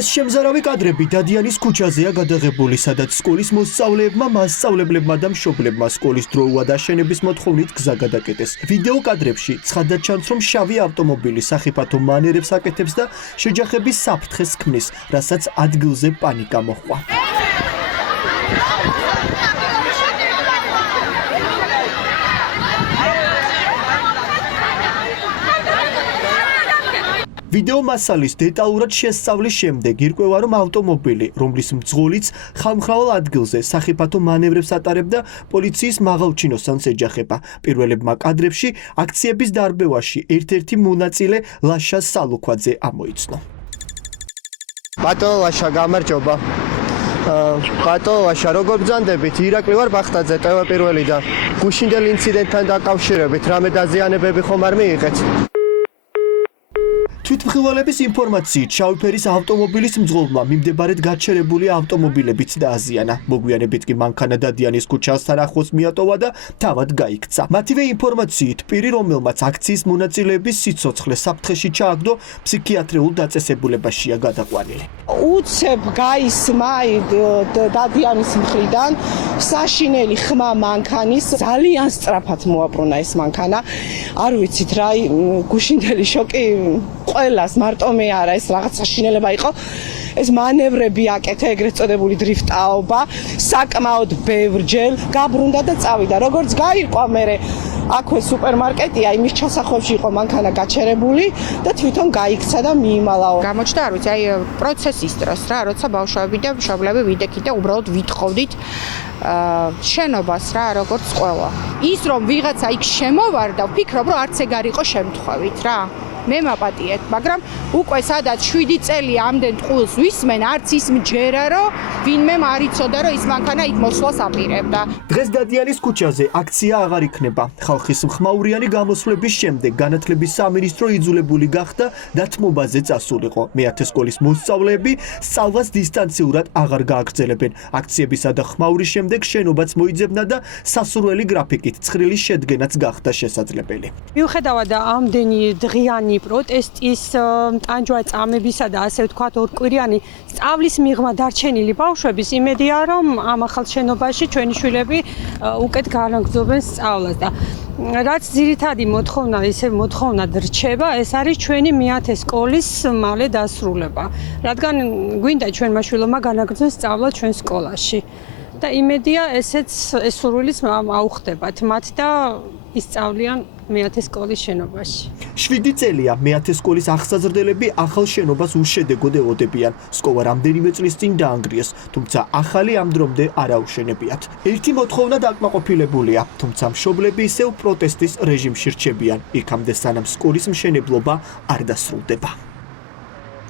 ეს შემზარავი კადრები დადიანის ქუჩაზეა გადაღებული, სადაც სკოლის მოსწავლეებმა, მასწავლებლებმა და მშობლებმა სკოლის დროულად აშენების მოთხოვნით გზა გადაკეტეს. ვიდეო კადრებში ცხადად ჩანს, რომ შავი ავტომობილი სახიფათო მანერებს აკეთებს და შეჯახების საფრთხეს ქმნის, რასაც ადგილზე პანიკა მოჰყვა. ვიდეო მასალის დეტალურად შესწავლის შემდეგ ირკვევა, რომ ავტომობილი, რომლის მძღოლიც ხალხმრავალ ადგილზე სახიფათო მანევრებს ატარებდა, პოლიციის მაღალჩინოსანს ეჯახება. პირველებმა კადრებში აქციების დარბევაში ერთ-ერთი მონაწილე ლაშა სალუქვაძე ამოიცნო. ბატონო ლაშა, გამარჯობა. ბატონო ლაშა, როგორ ბრძანდებით? ირაკლი ვარ ბახტაძე, ტელეპირველი და გუშინდელ ინციდენტთან დაკავშირებით რამე დაზიანებები ხომ არ მიიღეთ? თვითმხილველების ინფორმაციით შავიფერის ავტომობილის მძღოლმა მიმდებარედ გაჩერებული ავტომობილებიც დააზიანა. მოგვიანებით კი მანქანა დადიანის ქუჩასთან ახლოს მიატოვა და თავად გაიქცა. მათივე ინფორმაციით პირი, რომელმაც აქციის მონაწილეების სიცოცხლე საფრთხეში ჩააგდო, ფსიქიატრიულ დაწესებულებაშია გადაყვანილი. უცებ გაისმა დადიანის მხრიდან საშინელი ხმა მანქანის ძალიან სწრაფად მოაბრუნა ეს მანქანა. არ ვიცით რა, გუშინდელი შოკი ყველას მარტო მე არა, ეს რაღაც საშინელება იყო. ეს მანევრები აკეთა, ეგრეთ წოდებული დრიფტაობა, საკმაოდ ბევრჯერ გაბრუნდა და წავიდა. როგორც გაირკვა მერე აქვე სუპერმარკეტია, იმის ჩასახვევში იყო მანქანა გაჩერებული და თვითონ გაიქცა და მიიმალაო. გამოჩნდა, არ ვიცი, აი პროცესის დროს რა, როცა ბავშვები და მშობლები ვიდექით და უბრალოდ ვითხოვდით შენობას რა, როგორც ყველა. ის რომ ვიღაცა იქ შემოვარდა, ვფიქრობ, რომ არც ეგ არ იყო შემთხვევით რა. მე მაპატიეთ, მაგრამ უკვე სადაც 7 წელი ამდენ ტყუილს ვისმენ, არც ის მჯერა, რომ ვინმე არ იცოდა, რომ ის მანქანა იქ მოსვლას აპირებდა. დღეს დადიანის ქუჩაზე აქცია აღარ იქნება. ხალხის მხმაურიანი გამოსვლების შემდეგ განათლების სამინისტრო იძულებული გახდა დათმობაზე წასულიყო. მე-10 სკოლის მოსწავლეები სწავლას დისტანციურად აღარ გააგრძელებენ. აქციებისა და ხმაურის შემდეგ შენობაც მოიძებნა და სასურველი გრაფიკით ცხრილის შედგენაც გახდა შესაძლებელი. მიუხედავად ამდენი დღიანი პროტესტის, ტანჯვა წამებისა და ასე ვთქვათ ორკვირიანი სწავლის მიღმა დარჩენილი ბავშვების იმედია, რომ ამ ახალ შენობაში ჩვენი შვილები უკეთ განაგრძობენ სწავლას და რაც ძირითადი მოთხოვნა, ისე მოთხოვნად რჩება, ეს არის ჩვენი მე-10 სკოლის მალე დასრულება. რადგან გვინდა ჩვენმა შვილებმა განაგრძოს სწავლა ჩვენ სკოლაში. და იმედია ესეც ეს სურვილიც აუხდებათ მათ და ისწავლიან მე-10 სკოლის შენობაში. 7 წელია მე-10 სკოლის აღსაზრდელები ახალ შენობას უშედეგოდ ელოდებიან. სკოლა რამდენიმე წლის წინ დაანგრიეს, თუმცა ახალი ამ დრომდე არ აუშენებიათ. ერთი მოთხოვნა დაკმაყოფილებულია, თუმცა მშობლები ისევ პროტესტის რეჟიმში რჩებიან, იქამდე სანამ სკოლის მშენებლობა არ დასრულდება.